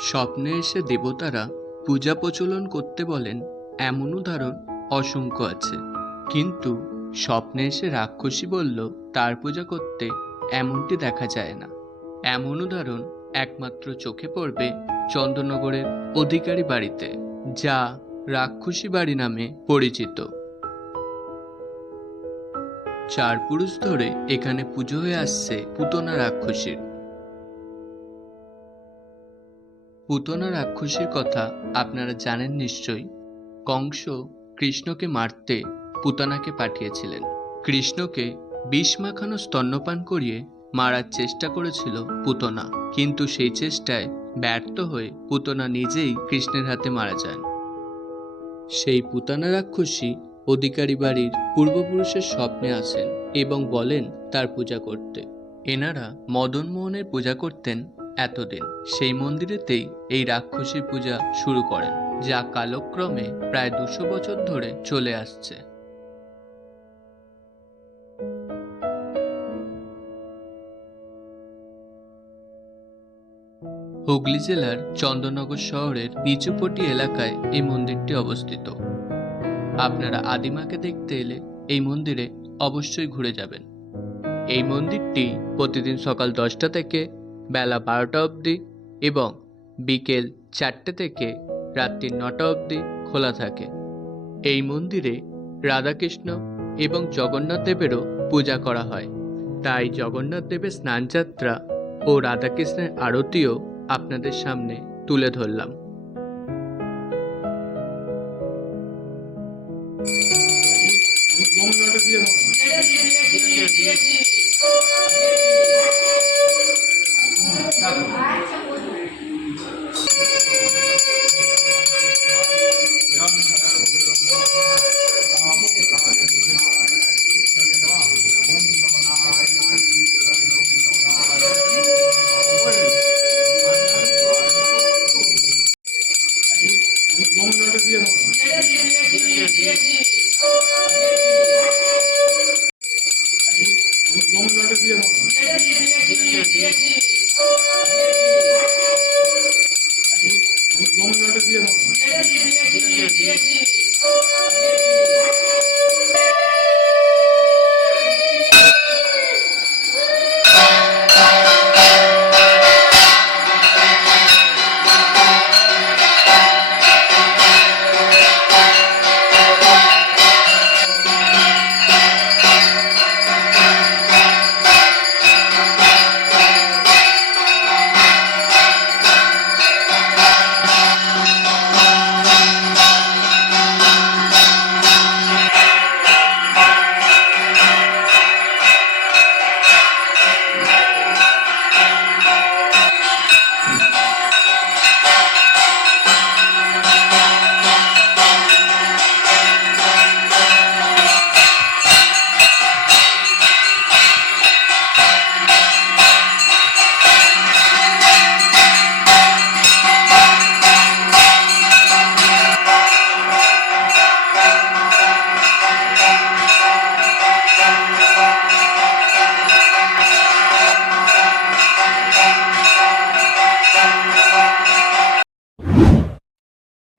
স্বপ্নে এসে দেবতারা পূজা প্রচলন করতে বলেন, এমন উদাহরণ অসংখ্য আছে। কিন্তু স্বপ্নে এসে রাক্ষসী বলল, তার পূজা করতে এমনটি দেখা যায় না। এমন উদাহরণ একমাত্র চোখে পড়বে চন্দননগরের অধিকারী বাড়িতে, যা রাক্ষসী বাড়ি নামে পরিচিত। চার পুরুষ ধরে এখানে পুজো হয়ে আসছে পুতনা রাক্ষসীর। পুতনা রাক্ষসীর কথা আপনারা জানেন নিশ্চয়ই। কংস কৃষ্ণকে মারতে পুতনাকে পাঠিয়েছিলেন। কৃষ্ণকে বিষ মাখানো স্তন্যপান করিয়ে মারার চেষ্টা করেছিল পুতনা। কিন্তু সেই চেষ্টায় ব্যর্থ হয়ে পুতনা নিজেই কৃষ্ণের হাতে মারা যান। সেই পুতানা রাক্ষসী অধিকারী বাড়ির পূর্বপুরুষের স্বপ্নে আসেন এবং বলেন তার পূজা করতে। এনারা মদন মোহনের পূজা করতেন এতদিন। সেই মন্দিরেতেই এই রাক্ষসী পূজা শুরু করেন, যা কালক্রমে প্রায় দুশো বছর ধরে চলে আসছে। হুগলি জেলার চন্দননগর শহরের নিচুপটি এলাকায় এই মন্দিরটি অবস্থিত। আপনারা আদিমাকে দেখতে এলে এই মন্দিরে অবশ্যই ঘুরে যাবেন। এই মন্দিরটি প্রতিদিন সকাল দশটা থেকে বেলা বারোটা অবধি এবং বিকেল চারটে থেকে রাত্রি নটা অবধি খোলা থাকে। এই মন্দিরে রাধাকৃষ্ণ এবং জগন্নাথ দেবেরও পূজা করা হয়। তাই জগন্নাথ দেবের স্নানযাত্রা ও রাধাকৃষ্ণের আরতিও আপনাদের সামনে তুলে ধরলাম।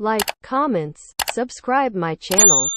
Like, comments, subscribe my channel.